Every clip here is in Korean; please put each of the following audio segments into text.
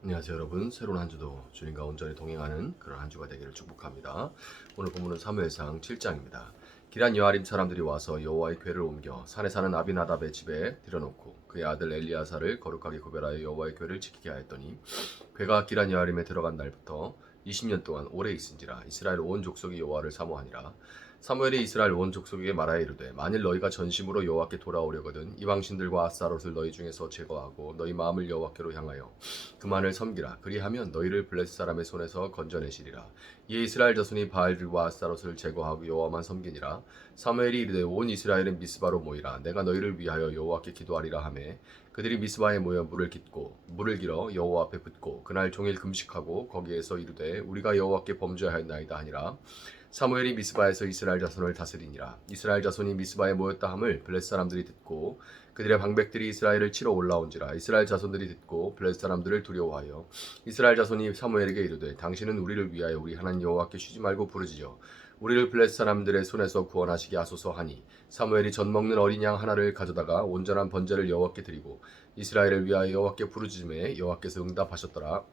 안녕하세요 여러분. 새로운 한 주도 주님과 온전히 동행하는 그런 한 주가 되기를 축복합니다. 오늘 본문은 사무엘상 7장입니다. 기란 여아림 사람들이 와서 여호와의 궤를 옮겨 산에 사는 아비나답의 집에 들여놓고 그의 아들 엘리야사를 거룩하게 구별하여 여호와의 궤를 지키게 하였더니 궤가 기란 여아림에 들어간 날부터 20년 동안 오래 있은지라 이스라엘 온 족속이 여호와를 사모하니라. 사무엘이 이스라엘 온 족속에게 말하여 이르되 만일 너희가 전심으로 여호와께 돌아오려거든 이방신들과 아스타롯을 너희 중에서 제거하고 너희 마음을 여호와께로 향하여 그만을 섬기라. 그리하면 너희를 블레셋 사람의 손에서 건져내시리라. 이에 이스라엘 자손이 바알들과 아스타롯을 제거하고 여호와만 섬기니라. 사무엘이 이르되 온 이스라엘은 미스바로 모이라. 내가 너희를 위하여 여호와께 기도하리라 하매 그들이 미스바에 모여 물을 길어 여호와 앞에 붓고 그날 종일 금식하고 거기에서 이르되 우리가 여호와께 범죄하였나이다 하니라. 사무엘이 미스바에서 이스라엘 자손을 다스리니라. 이스라엘 자손이 미스바에 모였다 함을 블레셋 사람들이 듣고 그들의 방백들이 이스라엘을 치러 올라온지라. 이스라엘 자손들이 듣고 블레셋 사람들을 두려워하여 이스라엘 자손이 사무엘에게 이르되 당신은 우리를 위하여 우리 하나님 여호와께 쉬지 말고 부르짖어 우리를 블레셋 사람들의 손에서 구원하시게 하소서 하니 사무엘이 젖 먹는 어린 양 하나를 가져다가 온전한 번제를 여호와께 드리고 이스라엘을 위하여 여호와께 부르짖음에 여호와께서 응답하셨더라.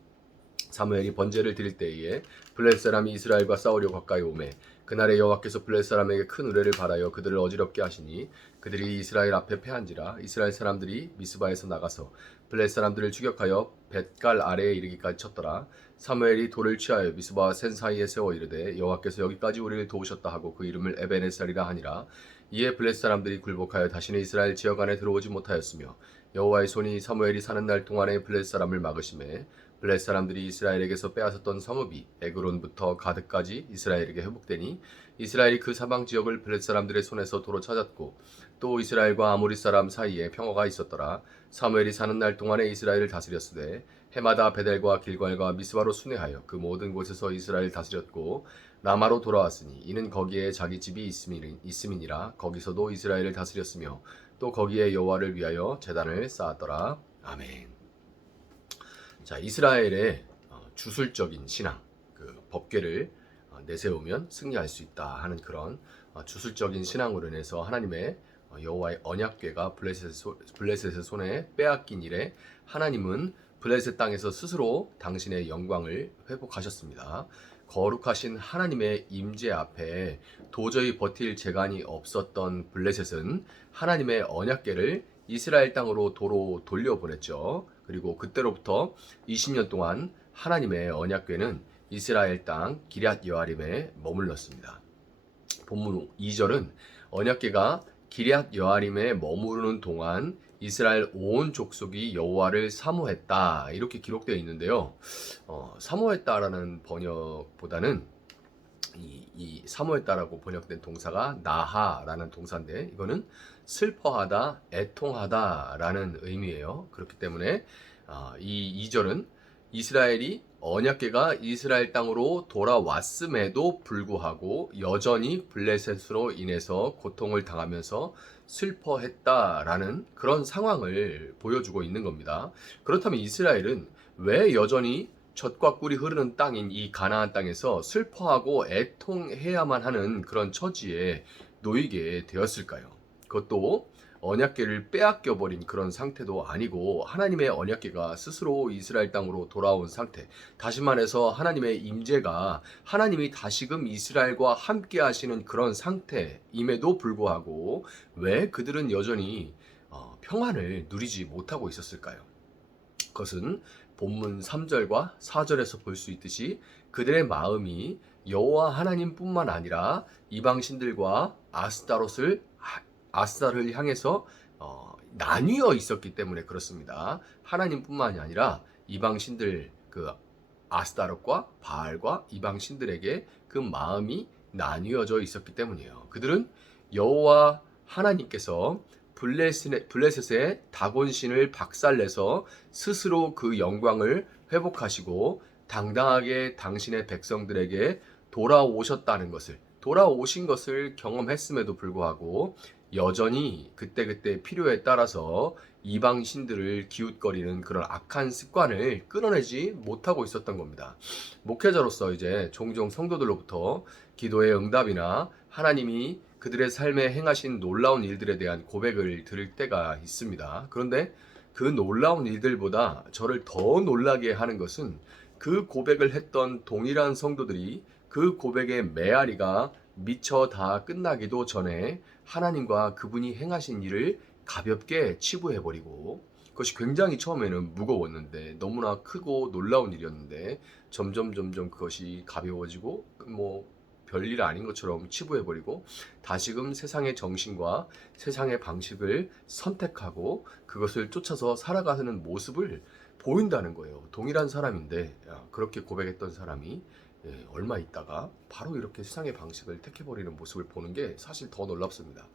사무엘이 번제를 드릴 때에 블레셋 사람이 이스라엘과 싸우려 가까이 오매 그날에 여호와께서 블레셋 사람에게 큰 의뢰를 바라여 그들을 어지럽게 하시니 그들이 이스라엘 앞에 패한지라. 이스라엘 사람들이 미스바에서 나가서 블레셋 사람들을 추격하여 벳갈 아래에 이르기까지 쳤더라. 사무엘이 돌을 취하여 미스바와 센 사이에 세워 이르되 여호와께서 여기까지 우리를 도우셨다 하고 그 이름을 에베네살이라 하니라. 이에 블레셋 사람들이 굴복하여 다시는 이스라엘 지역 안에 들어오지 못하였으며 여호와의 손이 사무엘이 사는 날 동안에 블레셋 사람을 막으심에 블레셋 사람들이 이스라엘에게서 빼앗았던 성읍이 에그론부터 가드까지 이스라엘에게 회복되니 이스라엘이 그 사방 지역을 블레셋 사람들의 손에서 도로 찾았고 또 이스라엘과 아모리 사람 사이에 평화가 있었더라. 사무엘이 사는 날 동안에 이스라엘을 다스렸으되 해마다 베델과 길갈과 미스바로 순회하여 그 모든 곳에서 이스라엘 다스렸고 라마로 돌아왔으니 이는 거기에 자기 집이 있음이니라. 거기서도 이스라엘을 다스렸으며 또 거기에 여호와를 위하여 제단을 쌓았더라. 아멘. 자, 이스라엘의 주술적인 신앙, 그 법궤를 내세우면 승리할 수 있다 하는 그런 주술적인 신앙으로 인해서 하나님의 여호와의 언약궤가 블레셋의 손에 빼앗긴 이래 하나님은 블레셋 땅에서 스스로 당신의 영광을 회복하셨습니다. 거룩하신 하나님의 임재 앞에 도저히 버틸 재간이 없었던 블레셋은 하나님의 언약궤를 이스라엘 땅으로 도로 돌려보냈죠. 그리고 그때로부터 20년 동안 하나님의 언약궤는 이스라엘 땅 기럇 여아림에 머물렀습니다. 본문 2절은 언약궤가 기럇 여아림에 머무르는 동안 이스라엘 온 족속이 여호와를 사모했다 이렇게 기록되어 있는데요. 사모했다라는 번역보다는 이 사모했다라고 번역된 동사가 나하라는 동사인데 이거는 슬퍼하다, 애통하다라는 의미예요. 그렇기 때문에 이 2절은 이스라엘이 언약궤가 이스라엘 땅으로 돌아왔음에도 불구하고 여전히 블레셋으로 인해서 고통을 당하면서 슬퍼했다라는 그런 상황을 보여주고 있는 겁니다. 그렇다면 이스라엘은 왜 여전히 젖과 꿀이 흐르는 땅인 이 가나안 땅에서 슬퍼하고 애통해야만 하는 그런 처지에 놓이게 되었을까요? 그것도 언약궤를 빼앗겨 버린 그런 상태도 아니고 하나님의 언약궤가 스스로 이스라엘 땅으로 돌아온 상태. 다시 말해서 하나님의 임재가 하나님이 다시금 이스라엘과 함께 하시는 그런 상태임에도 불구하고 왜 그들은 여전히 평안을 누리지 못하고 있었을까요? 그것은 본문 3절과 4절에서 볼 수 있듯이 그들의 마음이 여호와 하나님뿐만 아니라 이방신들과 아스타를 향해서 나뉘어 있었기 때문에 그렇습니다. 하나님뿐만이 아니라 이방신들 그 아스타롯과 바알과 이방신들에게 그 마음이 나뉘어져 있었기 때문이에요. 그들은 여호와 하나님께서 블레셋의 다곤신을 박살내서 스스로 그 영광을 회복하시고 당당하게 당신의 백성들에게 돌아오신 것을 경험했음에도 불구하고 여전히 그때그때 필요에 따라서 이방신들을 기웃거리는 그런 악한 습관을 끊어내지 못하고 있었던 겁니다. 목회자로서 이제 종종 성도들로부터 기도의 응답이나 하나님이 그들의 삶에 행하신 놀라운 일들에 대한 고백을 들을 때가 있습니다. 그런데 그 놀라운 일들보다 저를 더 놀라게 하는 것은 그 고백을 했던 동일한 성도들이 그 고백의 메아리가 미처 다 끝나기도 전에 하나님과 그분이 행하신 일을 가볍게 치부해버리고, 그것이 굉장히 처음에는 무거웠는데, 너무나 크고 놀라운 일이었는데 점점 그것이 가벼워지고 별일 아닌 것처럼 치부해버리고, 다시금 세상의 정신과 세상의 방식을 선택하고 그것을 쫓아서 살아가는 모습을 보인다는 거예요. 동일한 사람인데 그렇게 고백했던 사람이 얼마 있다가 바로 이렇게 세상의 방식을 택해버리는 모습을 보는 게 사실 더 놀랍습니다.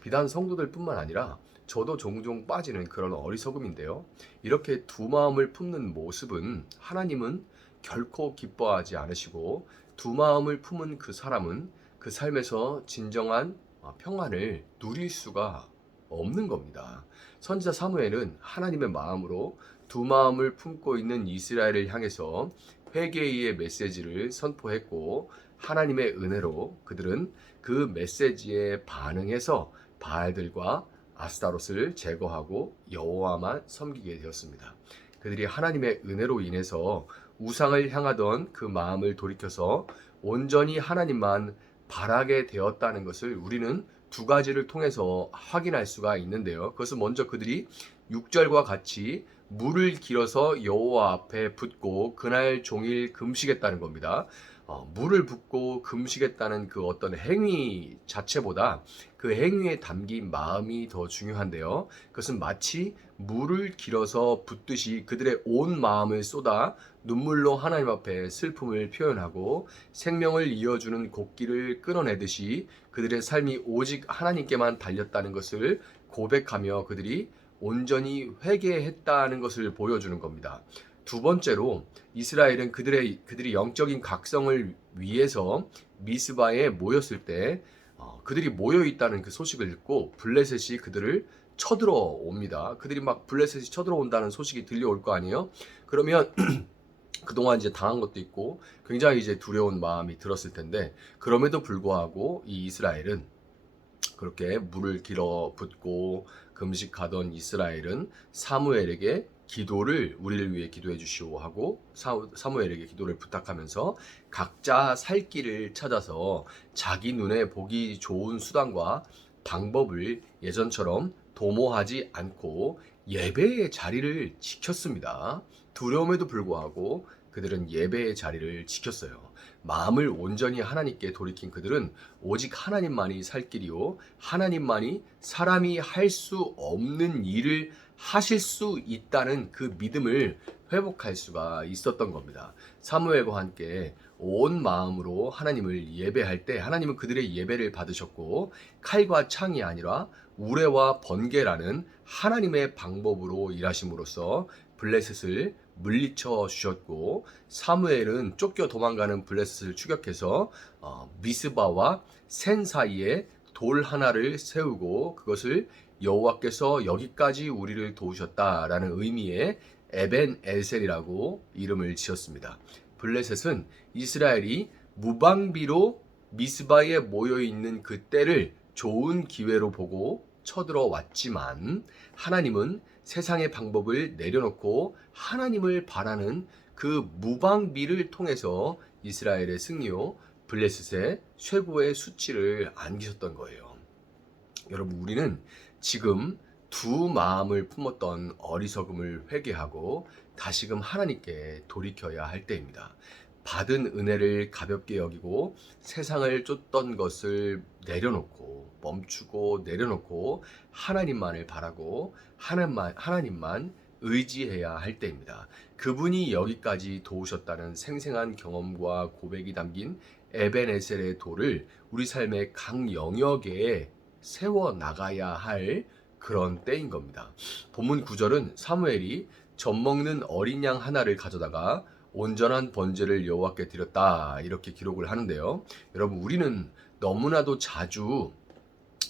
비단 성도들 뿐만 아니라 저도 종종 빠지는 그런 어리석음인데요. 이렇게 두 마음을 품는 모습은 하나님은 결코 기뻐하지 않으시고, 두 마음을 품은 그 사람은 그 삶에서 진정한 평안을 누릴 수가 없는 겁니다. 선지자 사무엘은 하나님의 마음으로 두 마음을 품고 있는 이스라엘을 향해서 회개의 메시지를 선포했고, 하나님의 은혜로 그들은 그 메시지에 반응해서 바알들과 아스타롯을 제거하고 여호와만 섬기게 되었습니다. 그들이 하나님의 은혜로 인해서 우상을 향하던 그 마음을 돌이켜서 온전히 하나님만 바라게 되었다는 것을 우리는 두 가지를 통해서 확인할 수가 있는데요. 그것은 먼저 그들이 6절과 같이 물을 길어서 여호와 앞에 붓고 그날 종일 금식했다는 겁니다. 물을 붓고 금식했다는 그 어떤 행위 자체보다 그 행위에 담긴 마음이 더 중요한데요. 그것은 마치 물을 길어서 붓듯이 그들의 온 마음을 쏟아 눈물로 하나님 앞에 슬픔을 표현하고 생명을 이어주는 곡기를 끊어내듯이 그들의 삶이 오직 하나님께만 달렸다는 것을 고백하며 그들이 온전히 회개했다는 것을 보여주는 겁니다. 두 번째로 이스라엘은 그들이 영적인 각성을 위해서 미스바에 모였을 때 그들이 모여 있다는 그 소식을 듣고 블레셋이 그들을 쳐들어옵니다. 그들이 막 블레셋이 쳐들어온다는 소식이 들려올 거 아니에요? 그러면 그동안 이제 당한 것도 있고 굉장히 이제 두려운 마음이 들었을 텐데, 그럼에도 불구하고 이 이스라엘은, 그렇게 물을 길어 붓고 금식하던 이스라엘은 사무엘에게 기도를, 우리를 위해 기도해 주시오 하고 사무엘에게 기도를 부탁하면서 각자 살 길을 찾아서 자기 눈에 보기 좋은 수단과 방법을 예전처럼 도모하지 않고 예배의 자리를 지켰습니다. 두려움에도 불구하고 그들은 예배의 자리를 지켰어요. 마음을 온전히 하나님께 돌이킨 그들은 오직 하나님만이 살 길이요, 하나님만이 사람이 할 수 없는 일을 하실 수 있다는 그 믿음을 회복할 수가 있었던 겁니다. 사무엘과 함께 온 마음으로 하나님을 예배할 때 하나님은 그들의 예배를 받으셨고, 칼과 창이 아니라 우레와 번개라는 하나님의 방법으로 일하심으로써 블레셋을 물리쳐 주셨고, 사무엘은 쫓겨 도망가는 블레셋을 추격해서 미스바와 센 사이에 돌 하나를 세우고 그것을 여호와께서 여기까지 우리를 도우셨다라는 의미의 에벤 에셀이라고 이름을 지었습니다. 블레셋은 이스라엘이 무방비로 미스바에 모여 있는 그 때를 좋은 기회로 보고 쳐들어왔지만, 하나님은 세상의 방법을 내려놓고 하나님을 바라는 그 무방비를 통해서 이스라엘의 승리요, 블레셋의 쇠고의 수치를 안기셨던 거예요. 여러분, 우리는 지금 두 마음을 품었던 어리석음을 회개하고 다시금 하나님께 돌이켜야 할 때입니다. 받은 은혜를 가볍게 여기고 세상을 쫓던 것을 내려놓고 멈추고 내려놓고 하나님만을 바라고 하나님만 의지해야 할 때입니다. 그분이 여기까지 도우셨다는 생생한 경험과 고백이 담긴 에벤에셀의 돌을 우리 삶의 각 영역에 세워 나가야 할 그런 때인 겁니다. 본문 9절은 사무엘이 젖먹는 어린 양 하나를 가져다가 온전한 번제를 여호와께 드렸다, 이렇게 기록을 하는데요. 여러분, 우리는 너무나도 자주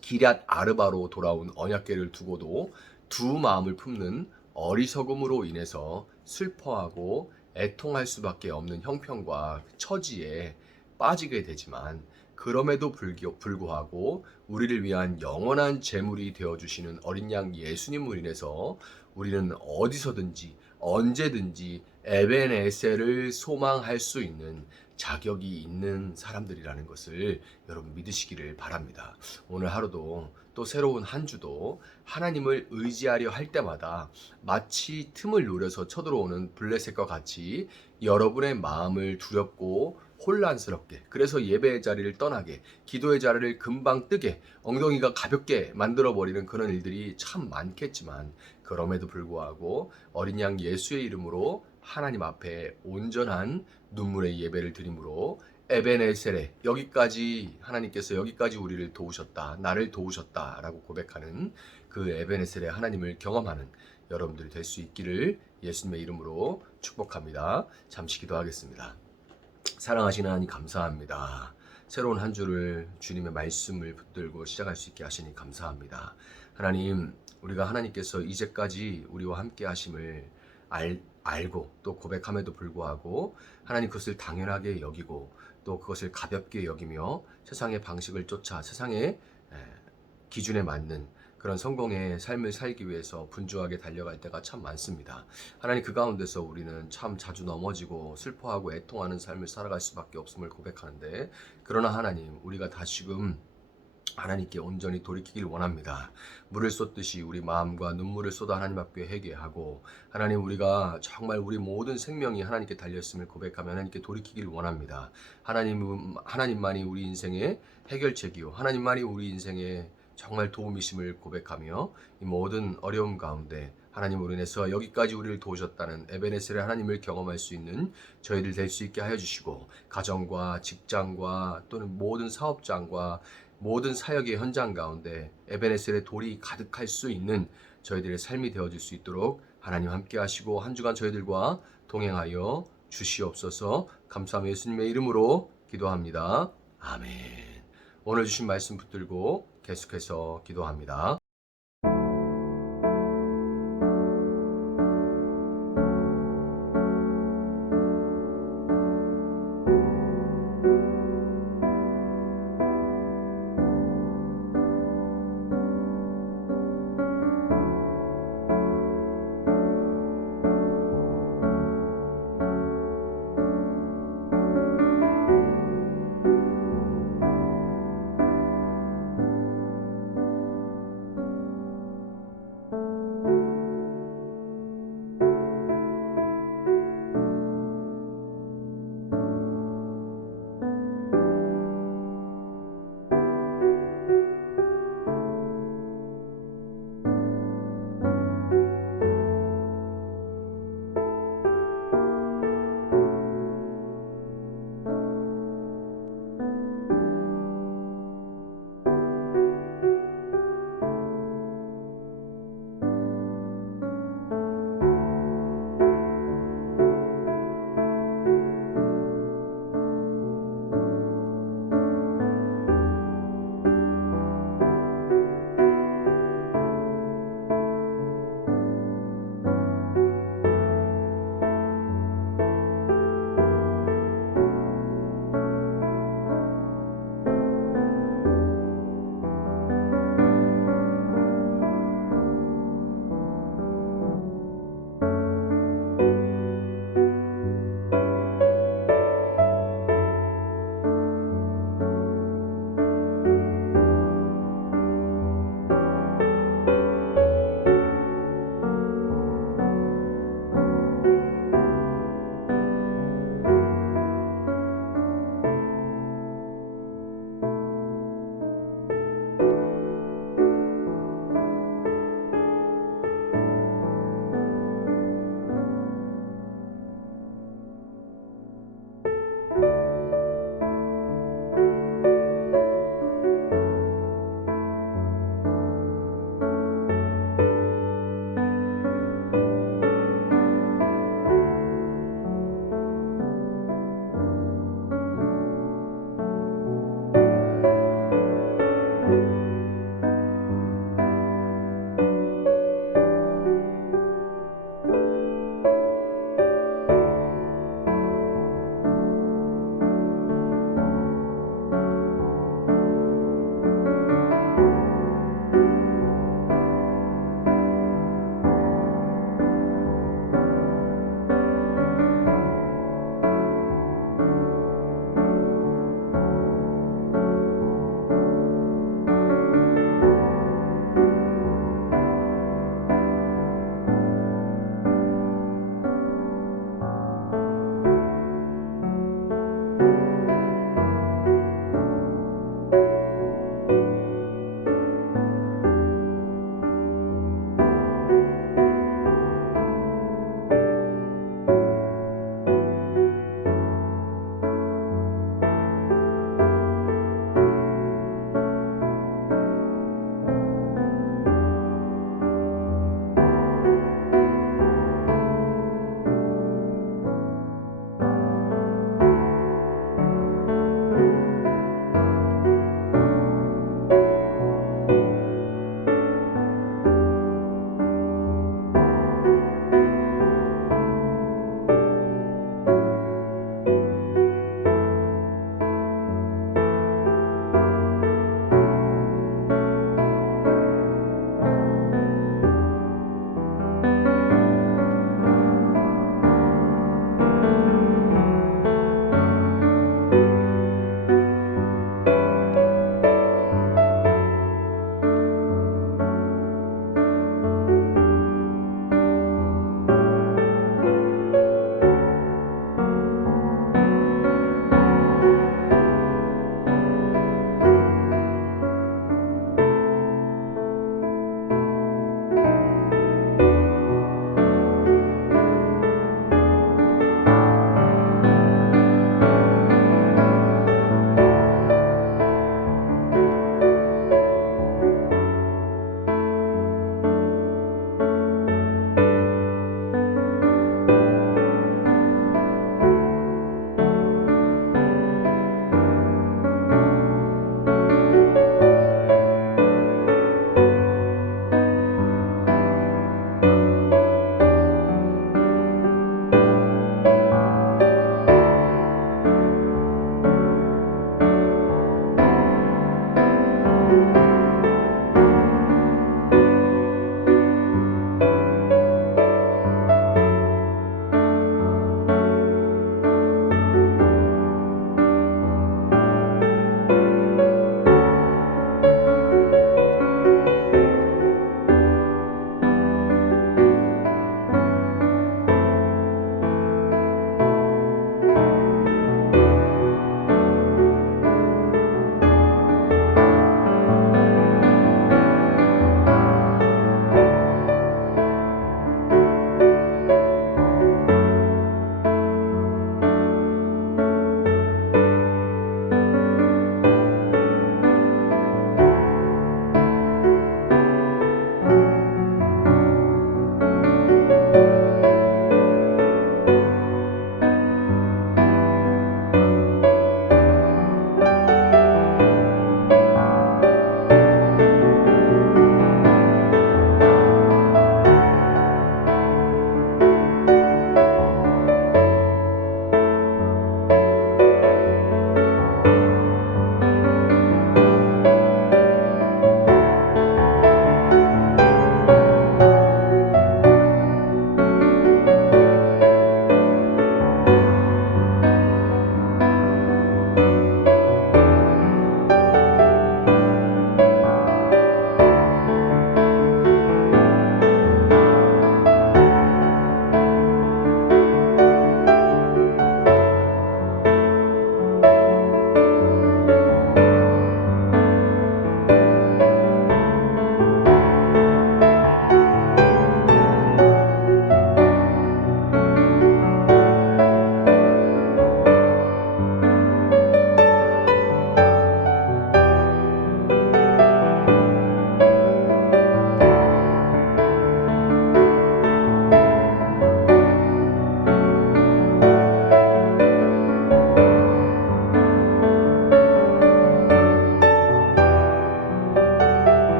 기럇 아르바로 돌아온 언약궤를 두고도 두 마음을 품는 어리석음으로 인해서 슬퍼하고 애통할 수밖에 없는 형편과 처지에 빠지게 되지만, 그럼에도 불구하고 우리를 위한 영원한 제물이 되어주시는 어린 양 예수님을 인해서 우리는 어디서든지 언제든지 에벤에셀을 소망할 수 있는 자격이 있는 사람들이라는 것을 여러분 믿으시기를 바랍니다. 오늘 하루도 또 새로운 한 주도 하나님을 의지하려 할 때마다 마치 틈을 노려서 쳐들어오는 블레셋과 같이 여러분의 마음을 두렵고 혼란스럽게, 그래서 예배의 자리를 떠나게, 기도의 자리를 금방 뜨게, 엉덩이가 가볍게 만들어버리는 그런 일들이 참 많겠지만, 그럼에도 불구하고 어린 양 예수의 이름으로 하나님 앞에 온전한 눈물의 예배를 드림으로 에베네셀에, 여기까지 하나님께서 여기까지 우리를 도우셨다, 나를 도우셨다 라고 고백하는 그 에베네셀의 하나님을 경험하는 여러분들이 될 수 있기를 예수님의 이름으로 축복합니다. 잠시 기도하겠습니다. 사랑하시는 하나님 감사합니다. 새로운 한 주를 주님의 말씀을 붙들고 시작할 수 있게 하시니 감사합니다. 하나님, 우리가 하나님께서 이제까지 우리와 함께 하심을 알고 또 고백함에도 불구하고 하나님 그것을 당연하게 여기고 또 그것을 가볍게 여기며 세상의 방식을 쫓아 세상의 기준에 맞는 그런 성공의 삶을 살기 위해서 분주하게 달려갈 때가 참 많습니다. 하나님, 그 가운데서 우리는 참 자주 넘어지고 슬퍼하고 애통하는 삶을 살아갈 수밖에 없음을 고백하는데, 그러나 하나님, 우리가 다시금 하나님께 온전히 돌이키길 원합니다. 물을 쏟듯이 우리 마음과 눈물을 쏟아 하나님 앞에 회개하고, 하나님, 우리가 정말 우리 모든 생명이 하나님께 달렸음을 고백하며 하나님께 돌이키길 원합니다. 하나님만이 우리 인생의 해결책이요, 하나님만이 우리 인생의 정말 도움이심을 고백하며 이 모든 어려움 가운데 하나님으로 인해서 여기까지 우리를 도우셨다는 에베네셀의 하나님을 경험할 수 있는 저희들 될 수 있게 하여 주시고, 가정과 직장과 또는 모든 사업장과 모든 사역의 현장 가운데 에베네셀의 돌이 가득할 수 있는 저희들의 삶이 되어질 수 있도록 하나님 함께 하시고 한 주간 저희들과 동행하여 주시옵소서. 감사하며 예수님의 이름으로 기도합니다. 아멘. 오늘 주신 말씀 붙들고 계속해서 기도합니다.